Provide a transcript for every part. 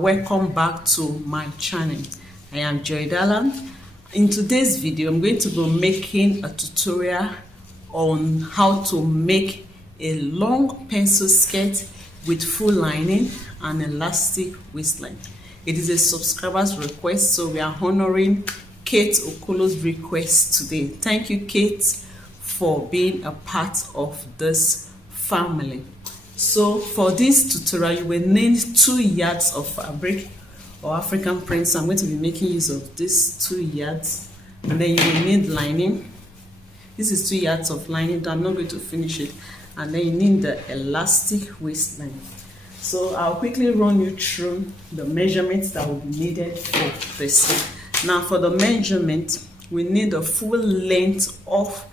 welcome back to my channel. I am Joy Dalan. In today's video, I'm going to be making a tutorial on how to make a long pencil skirt with full lining and elastic waistline. It is a subscriber's request, so we are honoring Kate Okolo's request today. Thank you, Kate, for being a part of this family. So for this tutorial, you will need 2 yards of fabric or African print. So I'm going to be making use of these 2 yards, and then you will need lining. This is 2 yards of lining, but I'm not going to finish it. And then you need the elastic waistline. So I'll quickly run you through the measurements that will be needed for this. Now for the measurement, we need the full length of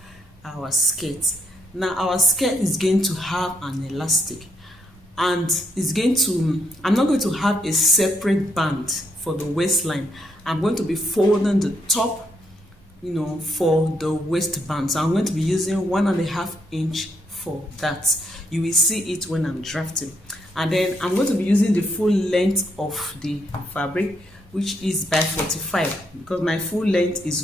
our skirt. Now our skirt is going to have an elastic, and it's going to, I'm not going to have a separate band for the waistline. I'm going to be folding the top, for the waistband. So I'm going to be using 1.5 inch for that. You will see it when I'm drafting. And then I'm going to be using the full length of the fabric, which is by 45, because my full length is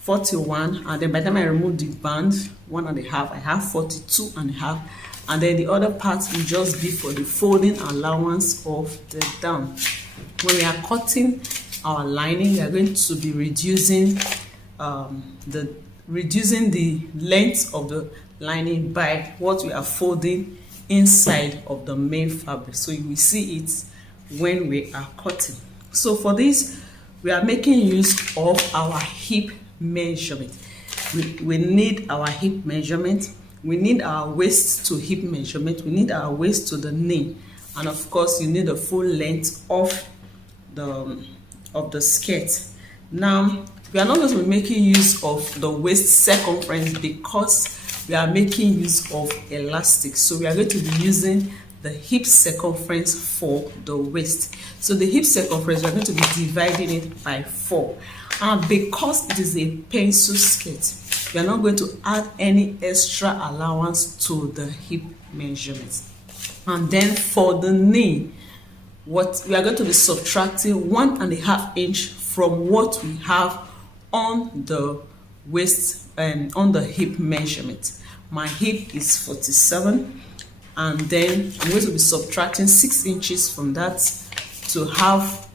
41, and then by the time I remove the band 1.5, I have 42.5, and then the other part will just be for the folding allowance of the down. When we are cutting our lining, we are going to be reducing the length of the lining by what we are folding inside of the main fabric. So you will see it when we are cutting. So for this, we are making use of our hip measurement. We need our hip measurement, we need our waist to hip measurement, we need our waist to the knee, and of course you need the full length of the skirt. Now we are not going to be making use of the waist circumference because we are making use of elastic. So we are going to be using the hip circumference for the waist. So the hip circumference, we are going to be dividing it by 4. And because it is a pencil skirt, we are not going to add any extra allowance to the hip measurement. And then for the knee, what we are going to be subtracting 1.5 inch from what we have on the waist and on the hip measurement. My hip is 47, and then I'm going to be subtracting 6 inches from that to have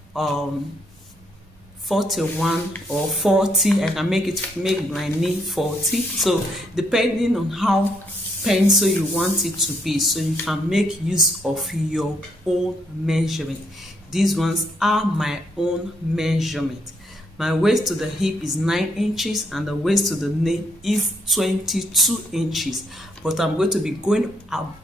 41 or 40. I can make my knee 40. So depending on how pencil you want it to be, so you can make use of your own measurement. These ones are my own measurement. My waist to the hip is 9 inches and the waist to the knee is 22 inches. But I'm going to be going up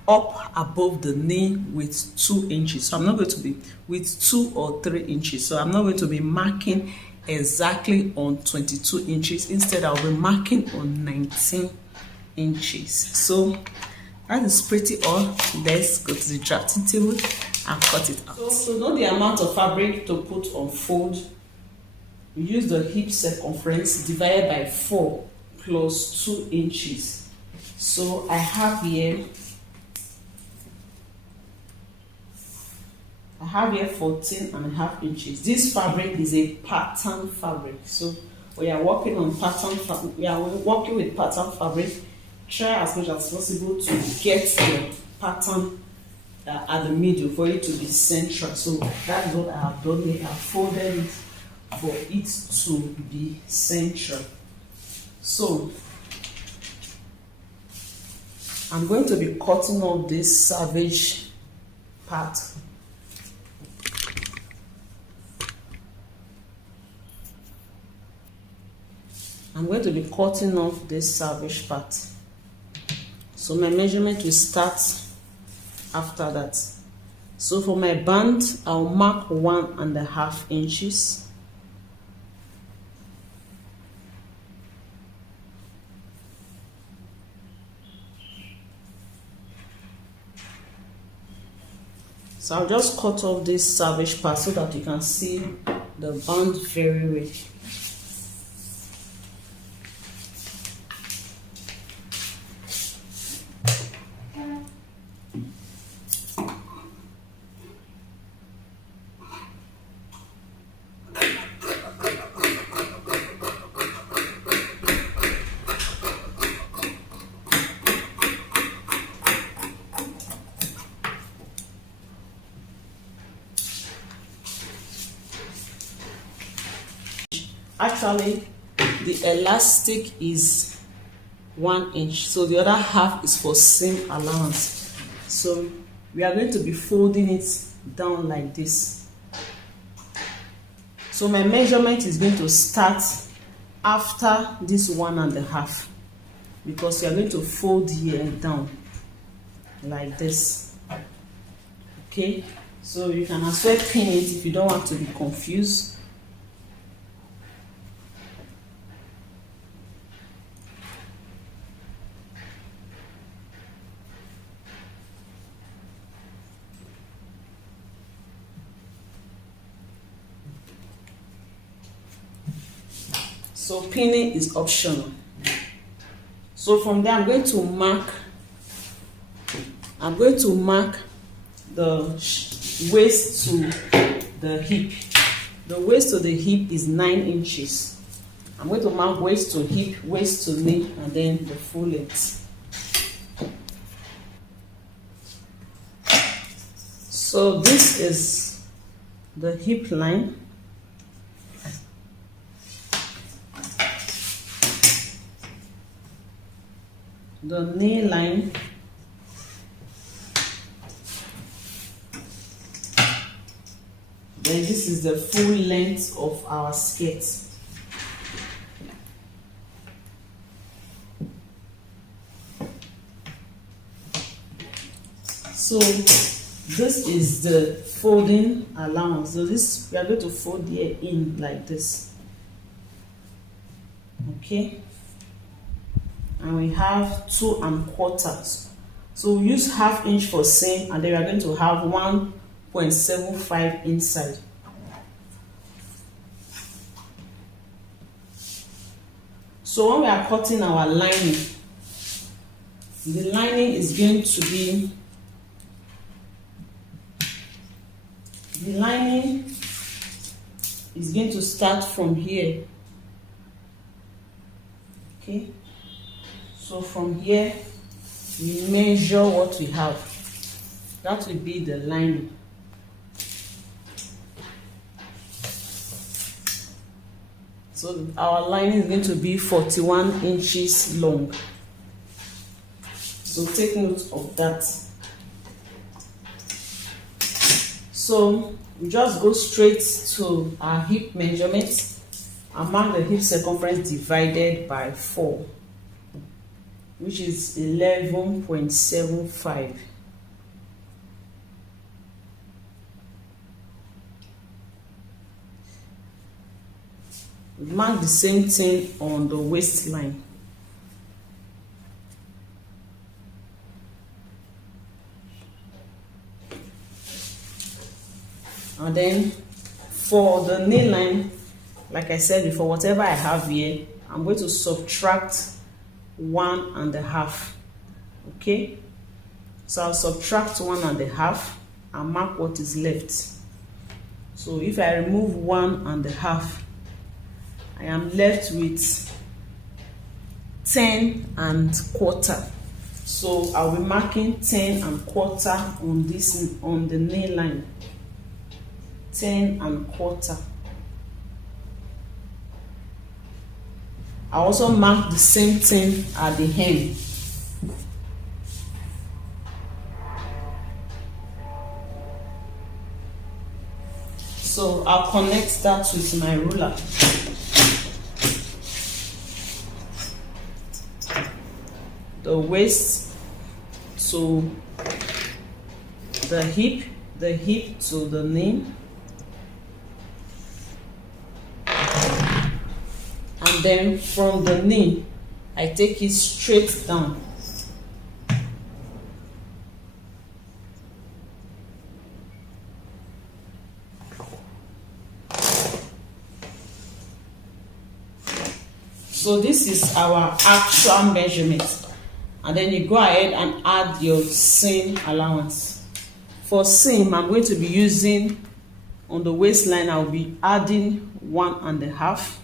above the knee with 2 inches. So I'm not going to be with 2 or 3 inches. So I'm not going to be marking exactly on 22 inches. Instead, I'll be marking on 19 inches. So that is pretty all. Let's go to the drafting table and cut it out. So to know the amount of fabric to put on fold, we use the hip circumference divided by 4 plus 2 inches. So I have here 14.5 inches. This fabric is a pattern fabric. So we are working on pattern fabric. We are working with pattern fabric. Try as much as possible to get the pattern at the middle for it to be central. So that is what I have done here. I have folded it for it to be central. So I'm going to be cutting off this savage part. I'm going to be cutting off this savage part. So my measurement will start after that. So for my band, I'll mark 1.5 inches. So I'll just cut off this savage part so that you can see the band very well. Actually, the elastic is 1 inch, so the other half is for seam allowance. So we are going to be folding it down like this. So my measurement is going to start after this 1.5, because you are going to fold here down like this. Okay, so you can as well pin it if you don't want to be confused. So pinning is optional. So from there, I'm going to mark the waist to the hip. The waist to the hip is 9 inches. I'm going to mark waist to hip, waist to knee, and then the full length. So this is the hip line. The knee line, then this is the full length of our skirt. So this is the folding allowance. So this, we are going to fold here in like this. Okay, and we have 2 1/4. So we use 1/2 inch for seam, and then we are going to have 1.75 inside. So when we are cutting our lining, the lining is going to be, start from here. Okay, so from here we measure what we have. That will be the lining. So our lining is going to be 41 inches long. So take note of that. So we just go straight to our hip measurement and mark the hip circumference divided by 4, which is 11.75. Mark the same thing on the waistline. And then for the knee line, like I said before, whatever I have here, I'm going to subtract 1.5. Okay, so I'll subtract 1.5 and mark what is left. So if I remove 1.5, I am left with 10.25. So I'll be marking 10.25 on this, on the knee line. 10.25. I also mark the same thing at the hem. So I'll connect that with my ruler. The waist to the hip to the knee, and then from the knee I take it straight down. So this is our actual measurement, and then you go ahead and add your seam allowance. For seam, I'm going to be using, on the waistline, I'll be adding 1.5.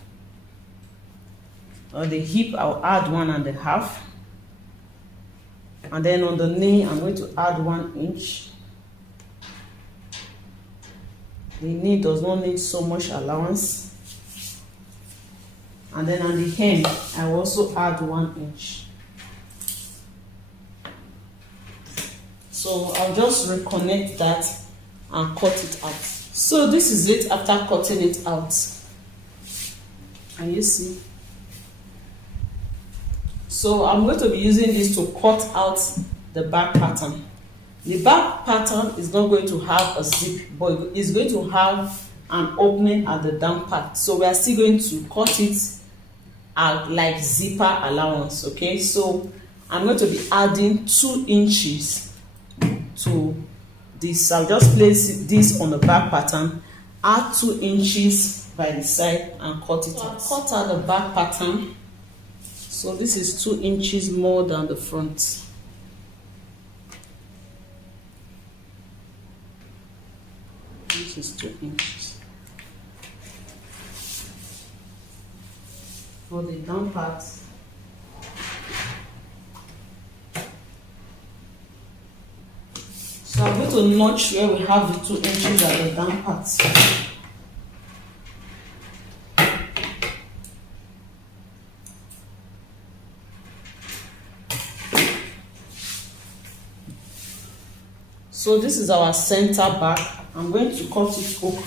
On the hip, I'll add 1.5. And then on the knee, I'm going to add 1 inch. The knee does not need so much allowance. and then on the hem I will also add 1 inch. So I'll just reconnect that and cut it out. So this is it after cutting it out. Can you see? So I'm going to be using this to cut out the back pattern. The back pattern is not going to have a zip, but it's going to have an opening at the down part. So we are still going to cut it out like zipper allowance. Okay, so I'm going to be adding 2 inches to this. I'll just place this on the back pattern, add 2 inches by the side and cut it out. Cut out the back pattern. So this is 2 inches more than the front. This is 2 inches. For the down part, so I'm going to notch where we have the 2 inches at the down part. So this is our center back. I'm going to cut it open.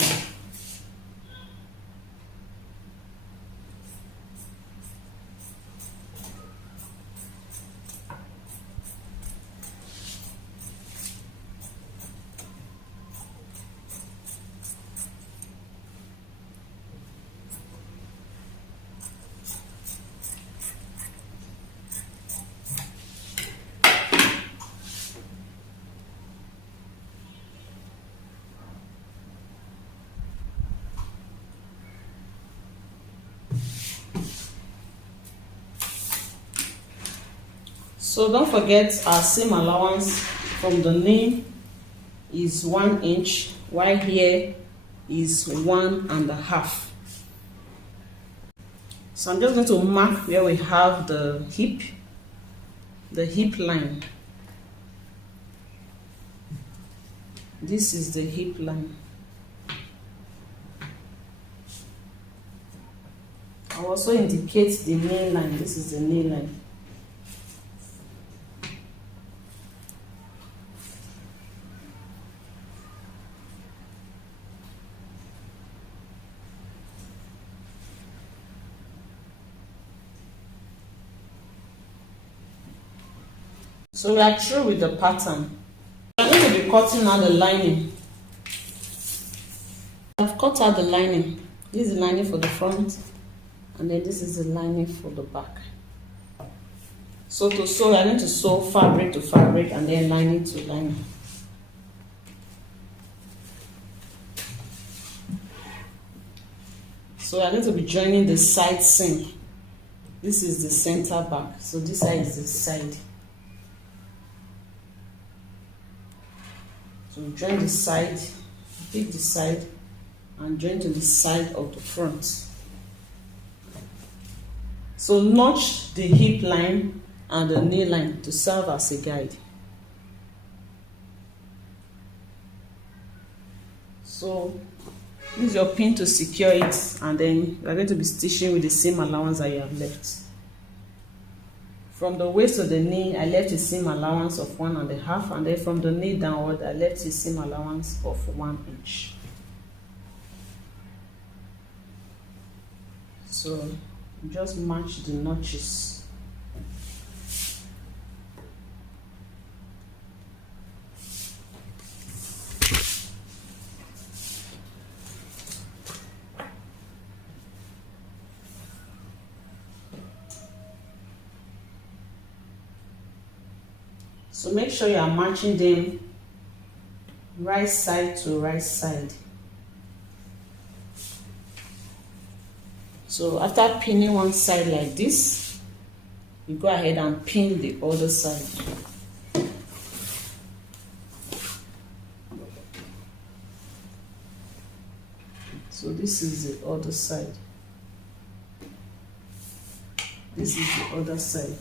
So don't forget our seam allowance from the knee is 1 inch, while here is 1.5. So I'm just going to mark where we have the hip line. This is the hip line. I'll also indicate the knee line. This is the knee line. So we are through with the pattern. I'm going to be cutting out the lining. I've cut out the lining. This is the lining for the front, and then this is the lining for the back. So to sew, we are going to sew fabric to fabric and then lining to lining. So we are going to be joining the side seam. This is the center back. So this side is the side. So join the side, pick the side, and join to the side of the front. So notch the hip line and the knee line to serve as a guide. So use your pin to secure it, and then you are going to be stitching with the seam allowance that you have left. From the waist to the knee, I left a seam allowance of 1.5, and then from the knee downward, I left a seam allowance of 1 inch. So just match the notches. So make sure you are matching them right side to right side. So after pinning one side like this, you go ahead and pin the other side. So this is the other side. This is the other side.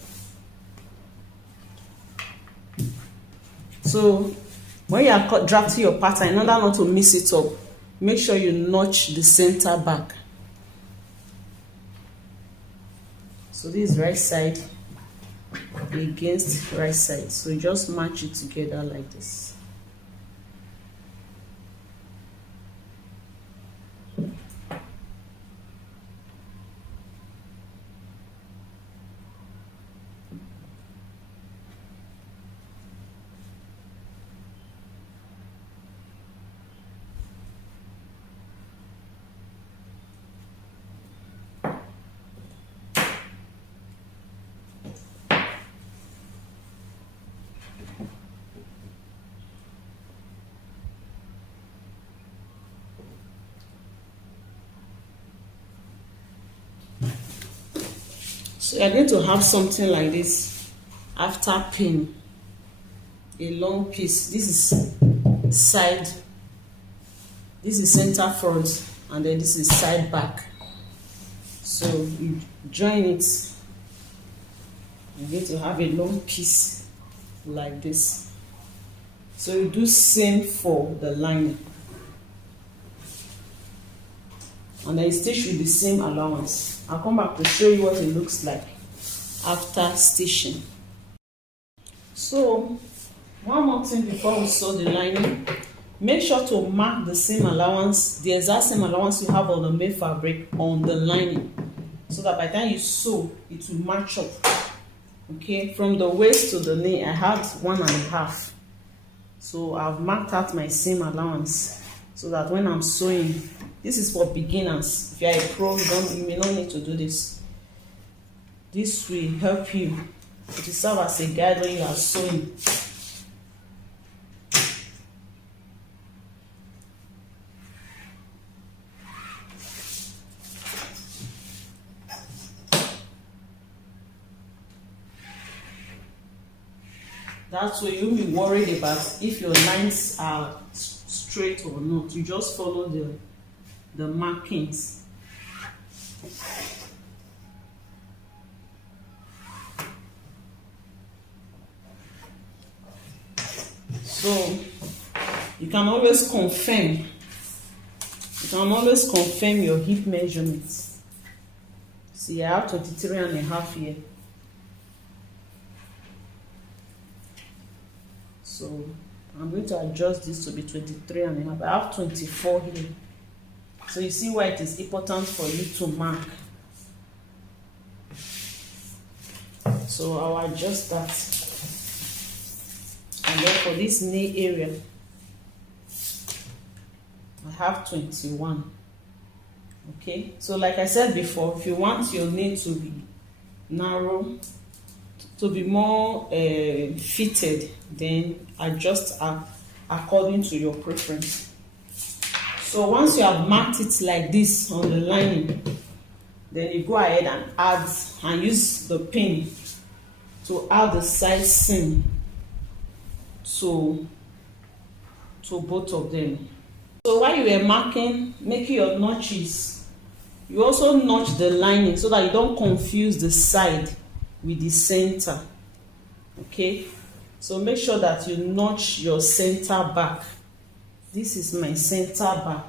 So when you are drafting your pattern, in order not to mess it up, make sure you notch the center back. So this is right side against right side, so you just match it together like this. So you're going to have something like this after pinning a long piece. This is side, this is center front, and then this is side back. So you join it, you're going to have a long piece like this. So you do same for the lining, and then you stitch with the same allowance. I'll come back to show you what it looks like after stitching. So one more thing before we sew the lining, make sure to mark the same allowance, the exact same allowance you have on the main fabric on the lining, so that by the time you sew it will match up. Okay, from the waist to the knee I had 1.5, so I've marked out my same allowance so that when I'm sewing, this is for beginners. If you are a pro, you may not need to do this. This will help you. It will serve as a guide when you are sewing. That way you won't be worried about if your lines are straight or not. You just follow the markings. So you can always confirm. You can always confirm your hip measurements. See, I have 23.5 here. So I'm going to adjust this to be 23.5. I have 24 here. So you see why it is important for you to mark. So I'll adjust that. And then for this knee area, I have 21. Okay, so like I said before, if you want your knee to be narrow, to be more fitted, then adjust according to your preference. So once you have marked it like this on the lining, then you go ahead and add and use the pin to add the side seam to both of them. So while you were marking, making your notches, you also notch the lining so that you don't confuse the side with the center. Okay, so make sure that you notch your center back. This is my center back.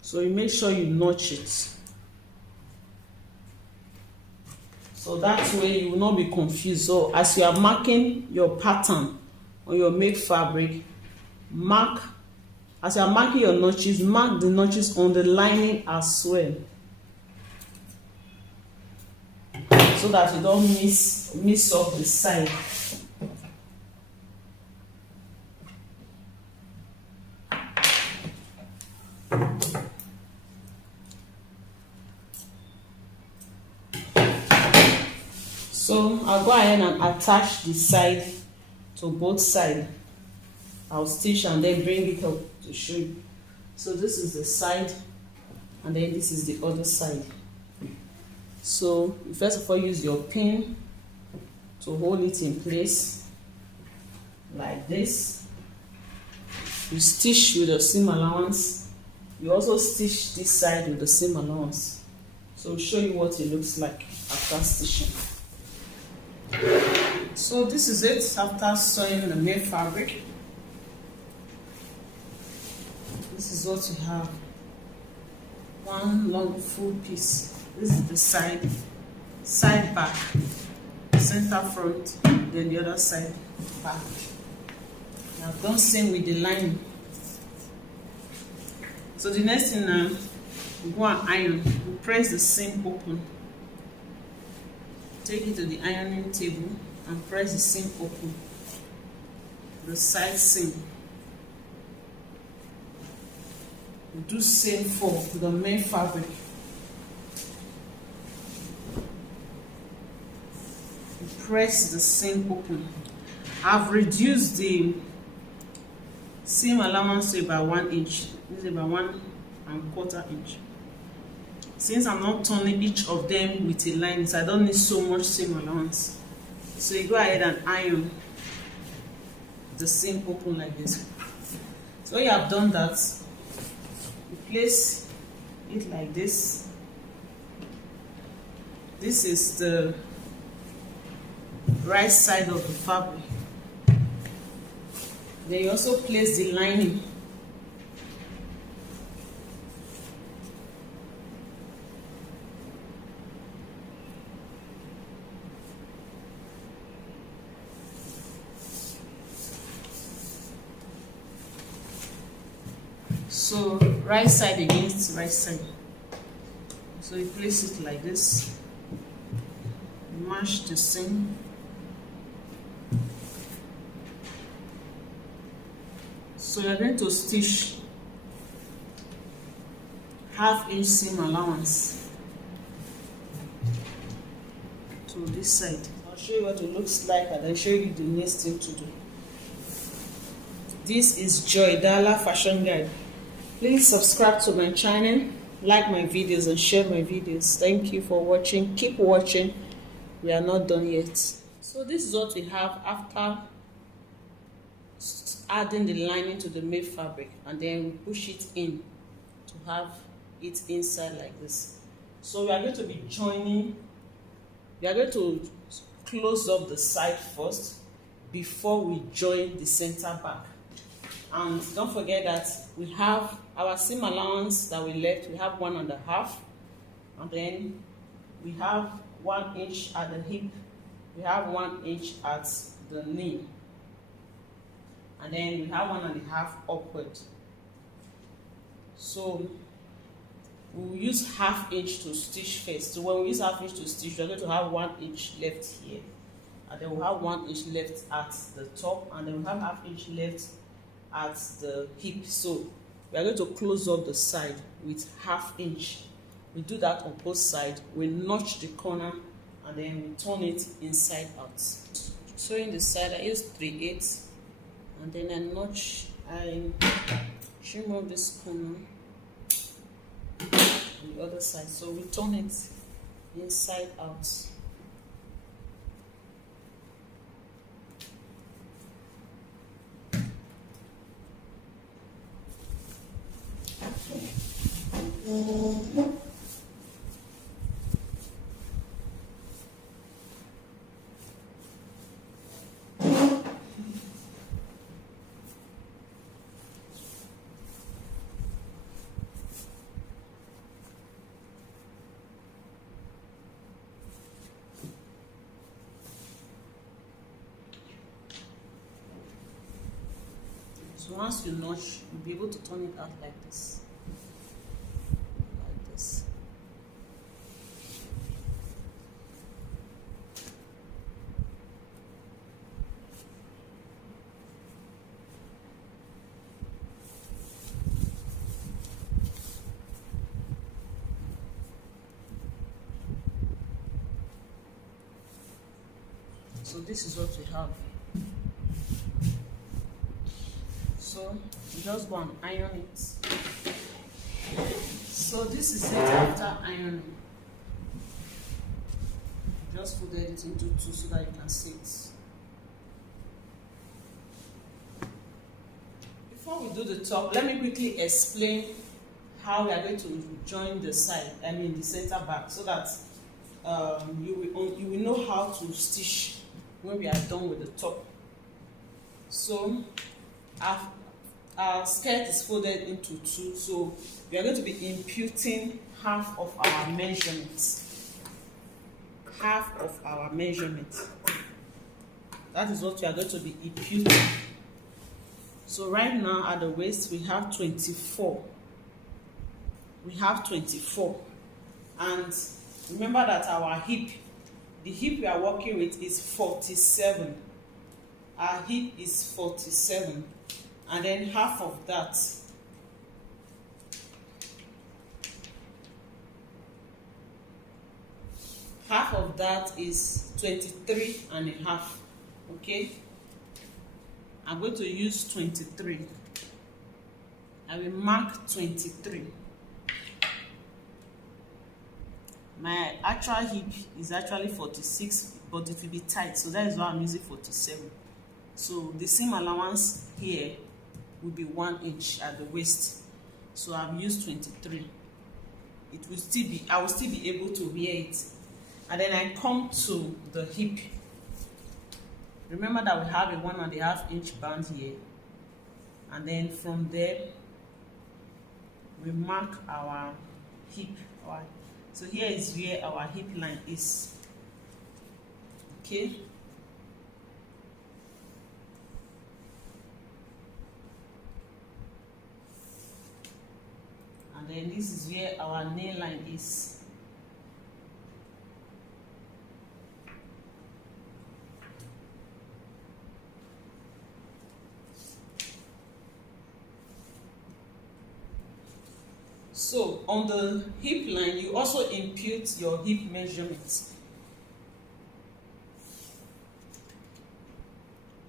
So you make sure you notch it. So that way you will not be confused. So as you are marking your pattern on your make fabric, as you are marking your notches, mark the notches on the lining as well, so that you don't miss up the side. So I'll go ahead and attach the side to both sides. I'll stitch and then bring it up to show you. So this is the side and then this is the other side. So you first of all use your pin to hold it in place like this. You stitch with the seam allowance. You also stitch this side with the seam allowance. So I'll show you what it looks like after stitching. So this is it after sewing the main fabric. This is what you have. one long full piece. This is the side back, center front, then the other side back. Now I've done same with the lining. So the next thing now, we go and iron. We press the seam open. Take it to the ironing table and press the seam open. The side seam. We do same for the main fabric. We press the seam open. I've reduced the seam allowance to about 1 inch. This is about 1¼ inch. Since I'm not turning each of them with a line, so I don't need so much seam allowance. So you go ahead and iron the seam open like this. So when you have done that, you place it like this. This is the right side of the fabric. Then you also place the lining. So right side against right side. So you place it like this. Match the seam. So you're going to stitch 1/2 inch seam allowance to this side. I'll show you what it looks like and then show you the next thing to do. This is Joy Dala Fashion Guide. Please subscribe to my channel, like my videos and share my videos. Thank you for watching. Keep watching. We are not done yet. So this is what we have after adding the lining to the main fabric, and then we push it in to have it inside like this. So we are going to be joining, we are going to close up the side first before we join the center back. And don't forget that we have our seam allowance that we left. We have 1½, and then we have 1 inch at the hip, we have 1 inch at the knee, and then we have 1½ upward. So we'll use 1/2 inch to stitch first. So when we use 1/2 inch to stitch, we're going to have 1 inch left here, and then we'll have 1 inch left at the top, and then we'll have 1/2 inch left at the hip. So we are going to close up the side with 1/2 inch. We do that on both sides. We notch the corner and then we turn it inside out. Showing the side, I use 3/8, and then I notch, I trim off this corner on the other side. So we turn it inside out. So once you notch, you'll be able to turn it out like this. Like this. So this is what we have. So you just go and iron it. So this is it after ironing. Just folded it into two so that you can see it. Before we do the top, let me quickly explain how we are going to join the side, the center back, so that you will know how to stitch when we are done with the top. So our skirt is folded into two, so we are going to be imputing half of our measurements. Half of our measurements. That is what we are going to be imputing. So right now at the waist we have 24. We have 24. And remember that our hip, the hip we are working with is 47. Our hip is 47. And then half of that is 23 and a half. Okay, I'm going to use 23. I will mark 23. My actual hip is actually 46, but it will be tight, so that is why I'm using 47. So the seam allowance here will be 1 inch at the waist, so I've used 23. It will still be, I will still be able to wear it. And then I come to the hip. Remember that we have a 1.5 inch band here, and then from there we mark our hip. So here is where our hip line is. Okay. And then this is where our nail line is. So on the hip line, you also impute your hip measurements.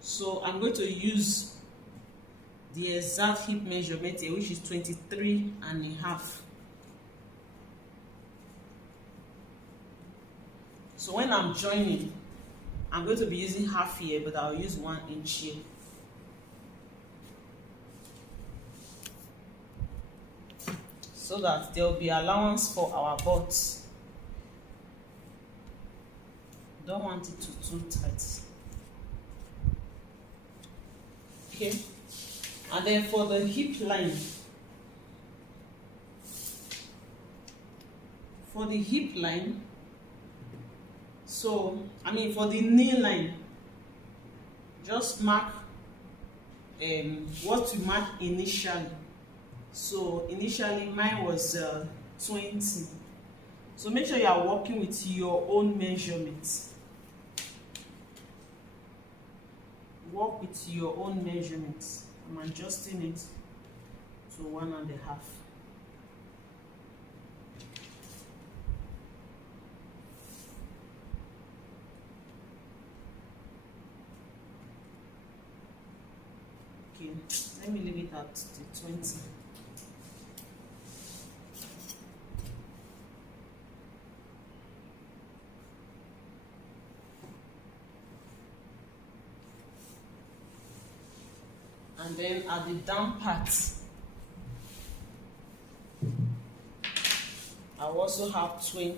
So I'm going to use the exact hip measurement here, which is 23 and a half. So when I'm joining, I'm going to be using half here, but I'll use 1 inch here. So that there will be allowance for our butts. Don't want it too tight. Okay. And then for the hip line, for the knee line, just mark what you mark initially. So initially mine was 20. So make sure you are working with your own measurements. Work with your own measurements. I'm adjusting it to 1.5. Okay, let me leave it at the 20. And then at the down part, I also have 20,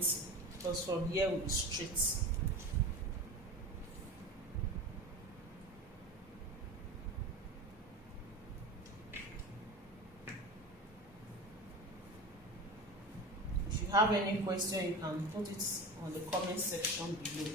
because from here will be straight. If you have any question, you can put it on the comment section below.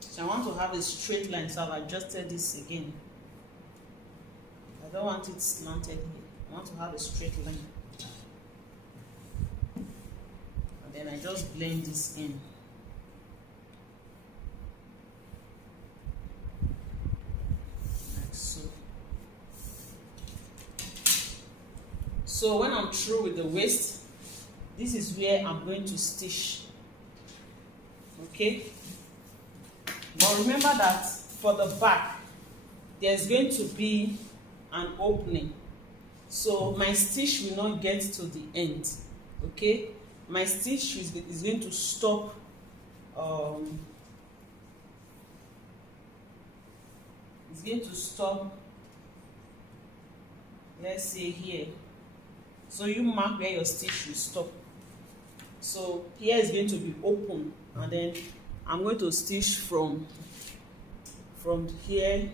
So I want to have a straight line, so I've adjusted this again. I don't want it slanted here. I want to have a straight line. And then I just blend this in. Like so. So when I'm through with the waist, this is where I'm going to stitch. Okay? But remember that for the back, there's going to be an opening. So my stitch will not get to the end. Okay? My stitch is going to stop It's going to stop, let's say here. So you mark where your stitch will stop. So here is going to be open, and then I'm going to stitch from here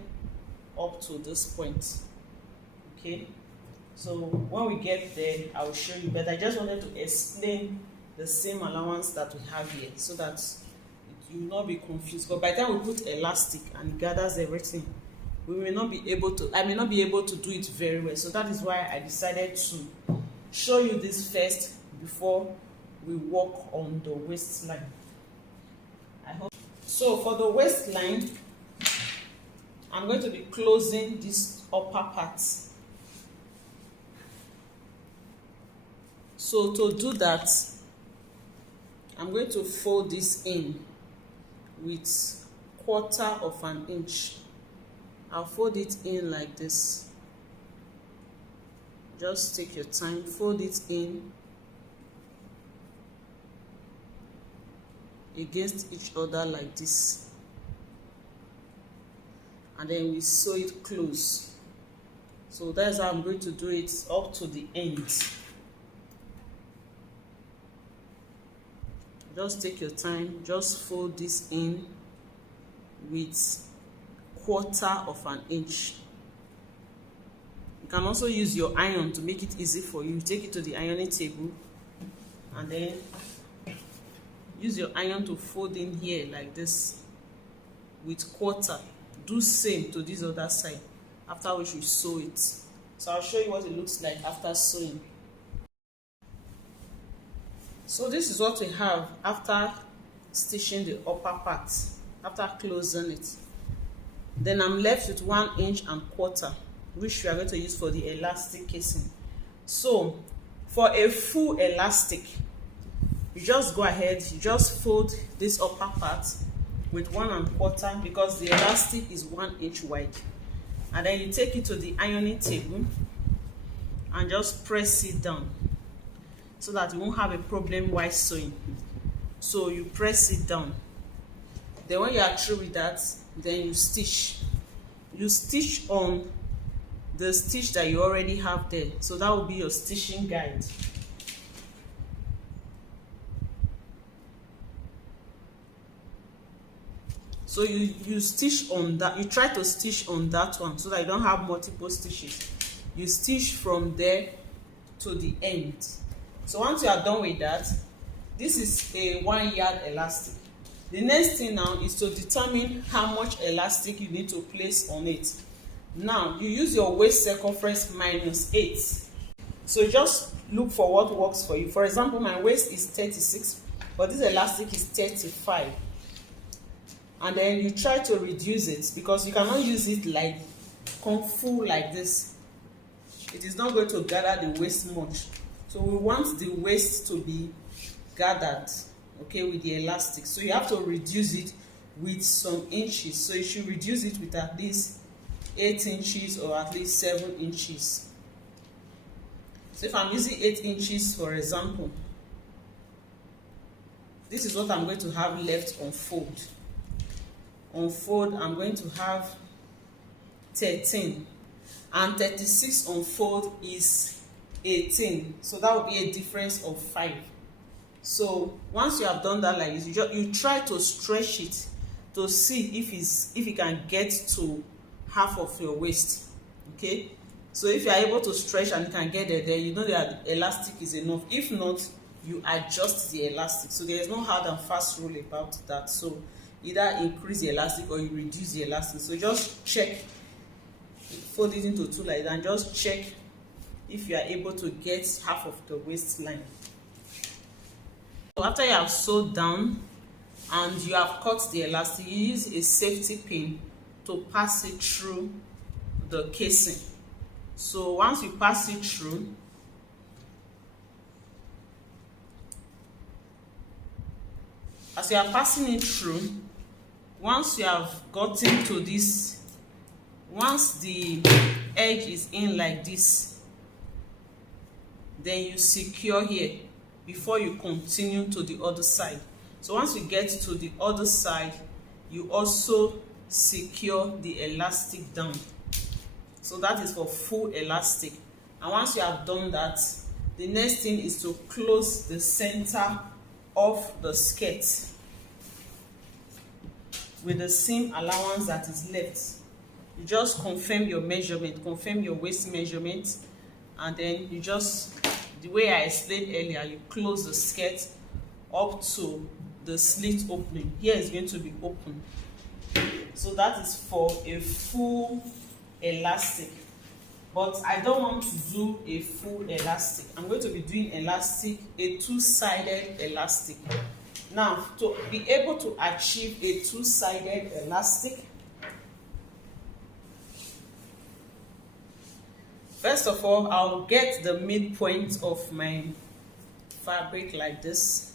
up to this point. Okay, so when we get there, I will show you, but I just wanted to explain the same allowance that we have here so that you will not be confused. But by the time we put elastic and it gathers everything, we may not be able to, I may not be able to do it very well. So that is why I decided to show you this first before we work on the waistline. I hope so. For the waistline, I'm going to be closing this upper part. So to do that, I'm going to fold this in with 1/4 of an inch. I'll fold it in like this. Just take your time, fold it in against each other like this, and then we sew it close. So that's how I'm going to do it up to the end. Just take your time, just fold this in with 1/4 of an inch. You can also use your iron to make it easy for you. Take it to the ironing table and then use your iron to fold in here like this with 1/4. Do same to this other side, after which we sew it. So I'll show you what it looks like after sewing. So this is what we have after stitching the upper part, after closing it. Then I'm left with 1 inch and 1/4, which we are going to use for the elastic casing. So for a full elastic, you just go ahead, you just fold this upper part with 1 1/4, because the elastic is 1 inch wide, and then you take it to the ironing table and just press it down so that you won't have a problem while sewing. So you press it down. Then when you are through with that, then you stitch. You stitch on the stitch that you already have there. So that will be your stitching guide. So you stitch on that, you try to stitch on that one so that you don't have multiple stitches. You stitch from there to the end. So once you are done with that, this is a 1 yard elastic. The next thing now is to determine how much elastic you need to place on it. Now you use your waist circumference minus 8. So just look for what works for you. For example, my waist is 36, but this elastic is 35. And then you try to reduce it, because you cannot use it like kung fu like this. It is not going to gather the waist much. So we want the waist to be gathered, okay, with the elastic. So you have to reduce it with some inches. So you should reduce it with at least 8 inches or at least 7 inches. So if I'm using 8 inches, for example, this is what I'm going to have left on fold. On fold, I'm going to have 13, and 36 on fold is 18. So that will be a difference of 5. So once you have done that like this, you try to stretch it to see if you can get to half of your waist. Okay, so if you are able to stretch and you can get there, you know that the elastic is enough. If not, you adjust the elastic. So there is no hard and fast rule about that. So either increase the elastic or you reduce the elastic. So just check, fold it into 2 like that, and just check if you are able to get half of the waistline. So after you have sewed down and you have cut the elastic, you use a safety pin to pass it through the casing. So once you pass it through, as you are passing it through, once you have gotten to this, once the edge is in like this, then you secure here before you continue to the other side. So once you get to the other side, you also secure the elastic down. So that is for full elastic. And once you have done that, the next thing is to close the center of the skirt with the seam allowance that is left. You just confirm your measurement, confirm your waist measurement, and then you just, the way I explained earlier, you close the skirt up to the slit opening. Here is going to be open. So that is for a full elastic. But I don't want to do a full elastic. I'm going to be doing elastic, a two-sided elastic. Now, to be able to achieve a two-sided elastic, first of all, I'll get the midpoint of my fabric like this.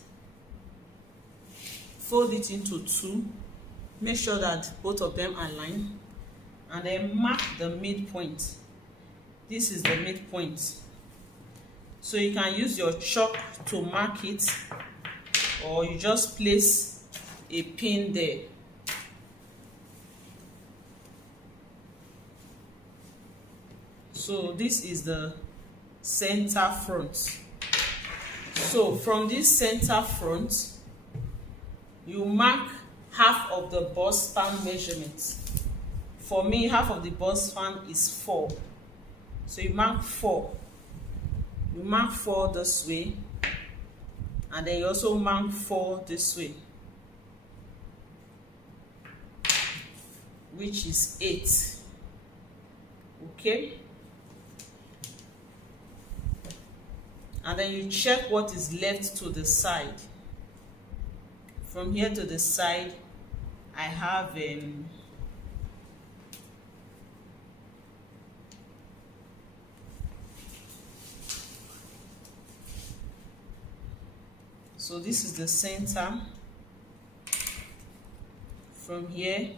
Fold it into two. Make sure that both of them align. And then mark the midpoint. This is the midpoint. So you can use your chalk to mark it, or you just place a pin there. So this is the center front. So from this center front, you mark half of the bust span measurement. For me, half of the bust span is 4. So you mark 4. You mark 4 this way, and then you also mark 4 this way, which is 8. Okay? And then you check what is left to the side. From here to the side, I have so this is the center. From here,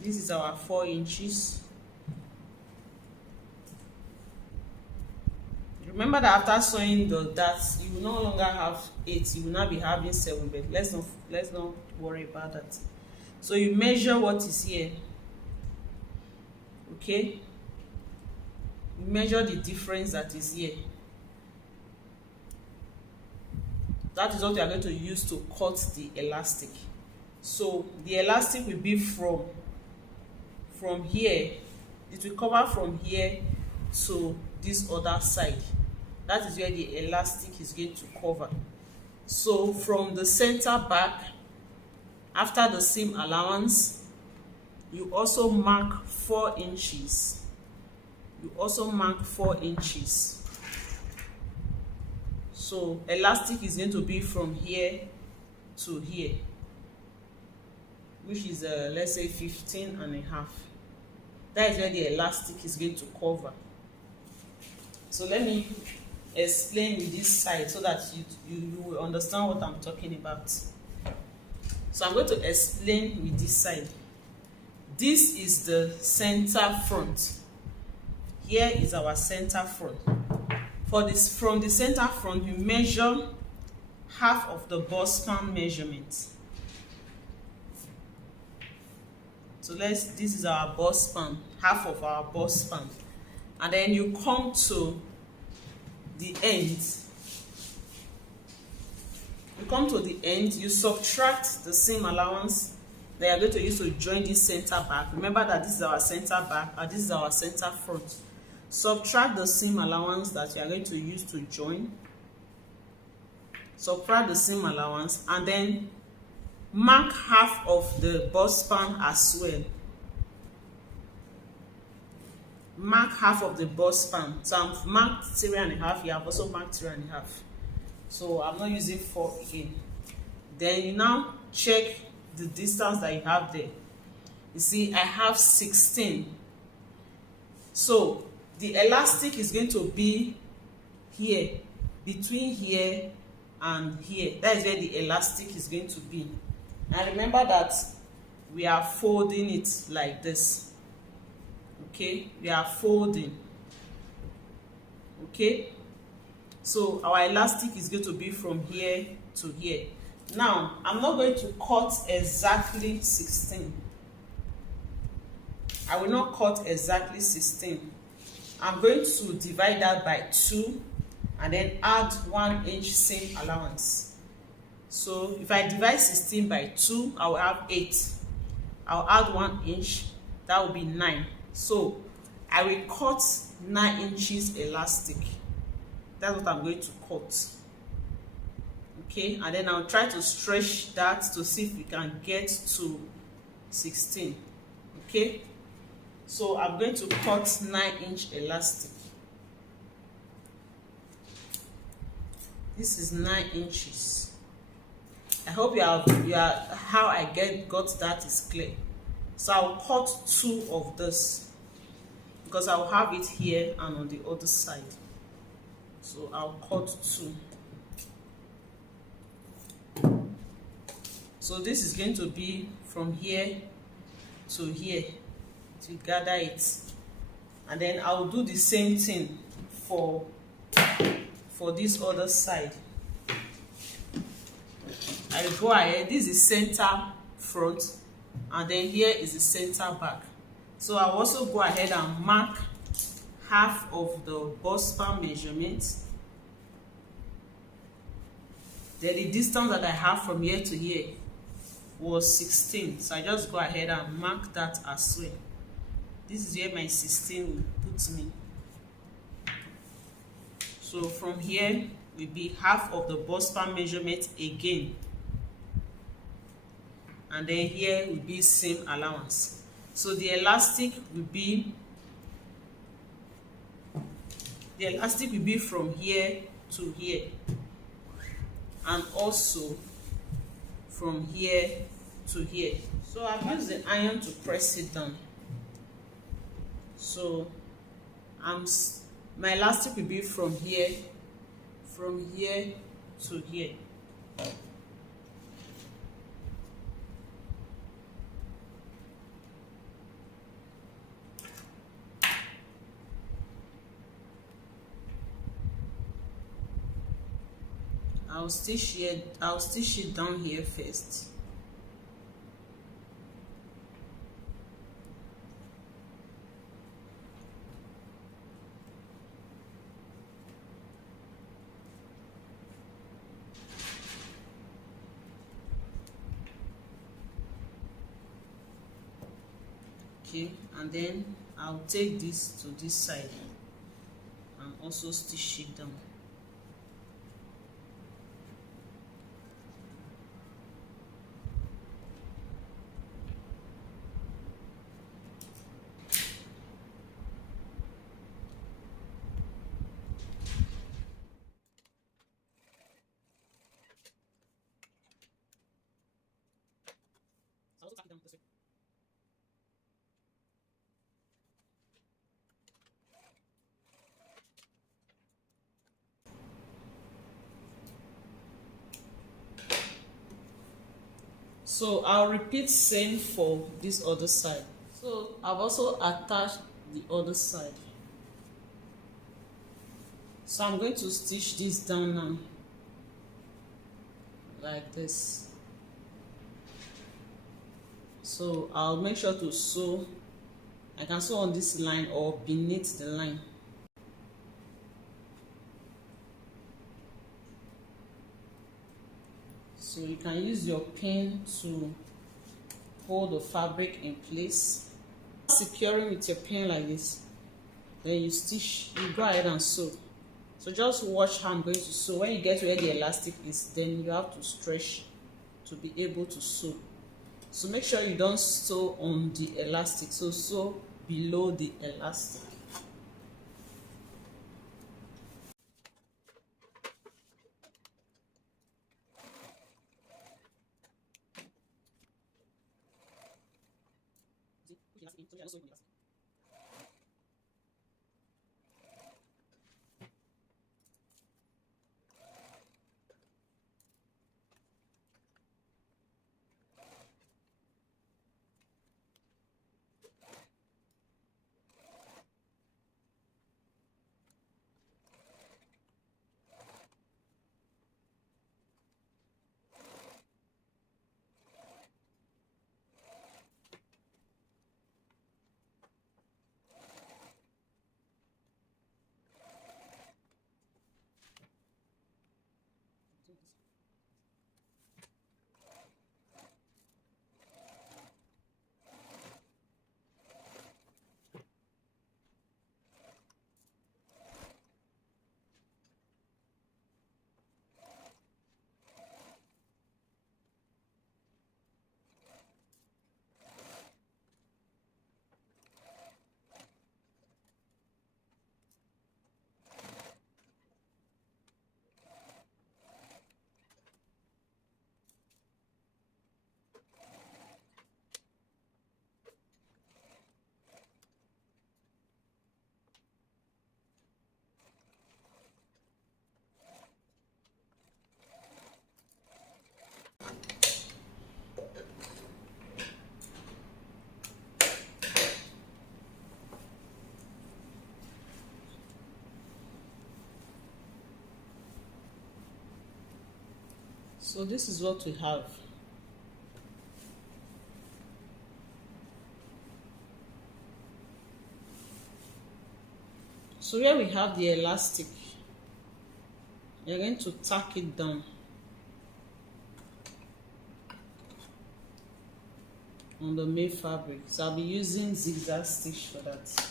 this is our 4 inches. Remember that after sewing the darts, you will no longer have 8, you will now be having 7, but let's not worry about that. So you measure what is here. Okay? You measure the difference that is here. That is what we are going to use to cut the elastic. So the elastic will be from here. It will cover from here to this other side. That is where the elastic is going to cover. So from the center back, after the seam allowance, you also mark 4 inches. You also mark 4 inches. So elastic is going to be from here to here, which is let's say 15 and a half. That is where the elastic is going to cover. So let me explain with this side so that you will understand what I'm talking about. So I'm going to explain with this side. This is the center front. Here is our center front. For this, from the center front, you measure half of the bust span measurement. So this is our bust span, half of our bust span. And then you come to the end. You come to the end, you subtract the seam allowance that you are going to use to join this center back. Remember that this is our center back and this is our center front. Subtract the seam allowance that you are going to use to join. Subtract the seam allowance and then mark half of the bust span as well. Mark half of the bust span. So I've marked 3.5. You have also marked 3.5. So I'm not using 4 again. Then you now check the distance that you have there. You see, I have 16. So the elastic is going to be here, between here and here. That is where the elastic is going to be. And remember that we are folding it like this. Okay, we are folding. Okay, so our elastic is going to be from here to here. Now I'm not going to cut exactly 16. I will not cut exactly 16. I'm going to divide that by 2 and then add 1 inch seam allowance. So if I divide 16 by 2, I will have 8. I'll add 1 inch, that will be 9. So I will cut 9 inches elastic. That's what I'm going to cut. Okay, and then I'll try to stretch that to see if we can get to 16. Okay, so I'm going to cut 9-inch elastic. This is 9 inches. I hope you are how I got that is clear. So I'll cut 2 of this because I'll have it here and on the other side. So I'll cut 2. So this is going to be from here to here to gather it, and then I'll do the same thing for this other side. I go ahead. This is center front, and then here is the center back. So I'll also go ahead and mark half of the bust span measurement. Then the distance that I have from here to here was 16, so I just go ahead and mark that as well. This is where my 16 will put me. So from here will be half of the bust span measurement again, and then here will be seam allowance. So the elastic will be from here to here, and also from here to here. So I've used the iron to press it down. So my elastic will be from here to here. I'll stitch it down here first. Okay, and then I'll take this to this side and also stitch it down. I'll also tack it down this way. So I'll repeat same for this other side. So I've also attached the other side. So I'm going to stitch this down now, like this. So I'll make sure to sew. I can sew on this line or beneath the line. So you can use your pin to hold the fabric in place. Securing with your pin like this, then you go ahead and sew. So just watch how I'm going to sew. When you get where the elastic is, then you have to stretch to be able to sew. So make sure you don't sew on the elastic, so sew below the elastic. So this is what we have. So here we have the elastic. You're going to tack it down on the main fabric. So I'll be using zigzag stitch for that.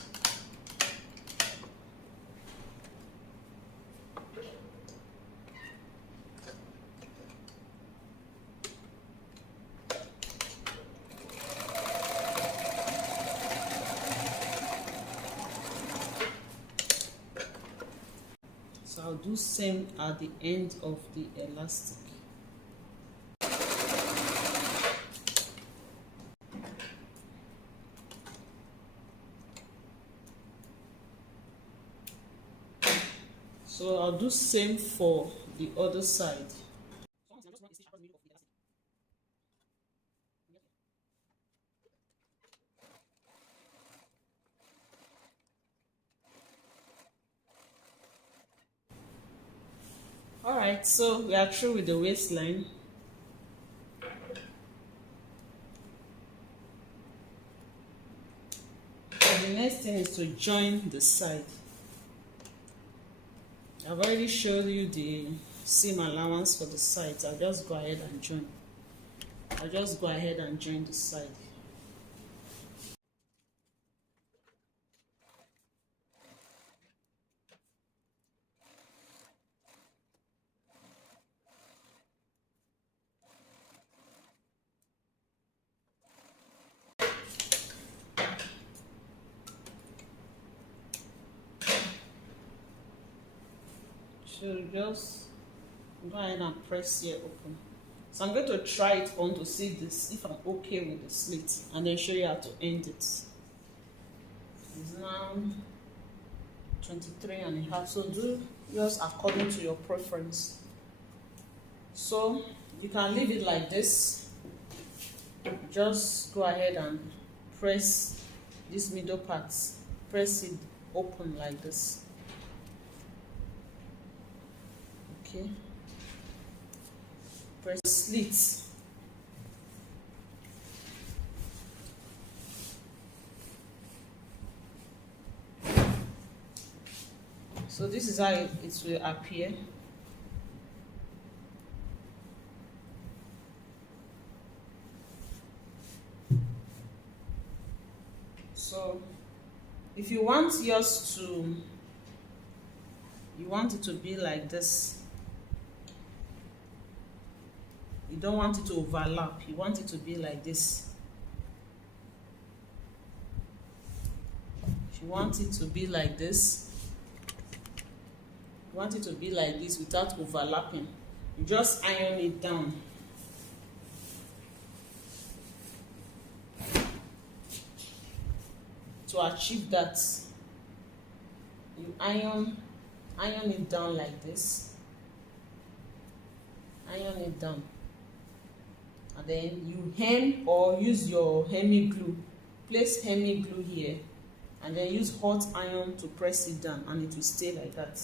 So I'll do same at the end of the elastic. So I'll do same for the other side. Alright, so we are through with the waistline. So the next thing is to join the side. I've already showed you the seam allowance for the sides. I'll just go ahead and join. I'll just go ahead and join the side. So just go ahead and press here open. So I'm going to try it on to see this if I'm okay with the slit, and then show you how to end it. It's now 23.5. So do yours according to your preference. So you can leave it like this. Just go ahead and press this middle part. Press it open like this. Okay. Press slit. So this is how it will appear. So if you want yours to, you want it to be like this. You don't want it to overlap. You want it to be like this. If you want it to be like this, you want it to be like this without overlapping, you just iron it down. To achieve that, you iron it down like this. Iron it down. And then you hem or use your hemi glue. Place hemi glue here, and then use hot iron to press it down, and it will stay like that.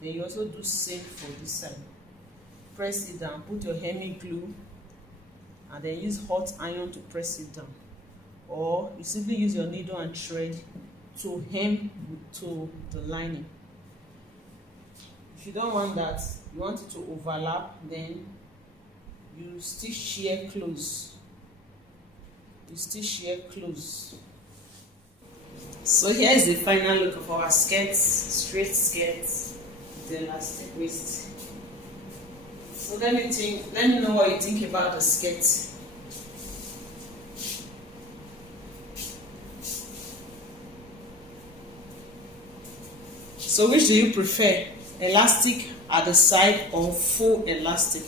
Then you also do same for this side. Press it down, put your hemi glue, and then use hot iron to press it down. Or you simply use your needle and thread to hem to the lining. If you don't want that, you want it to overlap, then you stitch here close. You stitch here close. So here is the final look of our skirt, straight skirt, the elastic waist. So let me know what you think about the skirt. So which do you prefer? Elastic at the side or full elastic?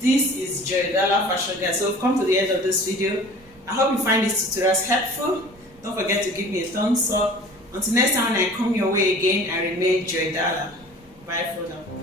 This is Joydala Fashion Guide. So we've come to the end of this video. I hope you find these tutorials helpful. Don't forget to give me a thumbs up. Until next time when I come your way again, I remain Joydala. Bye for now.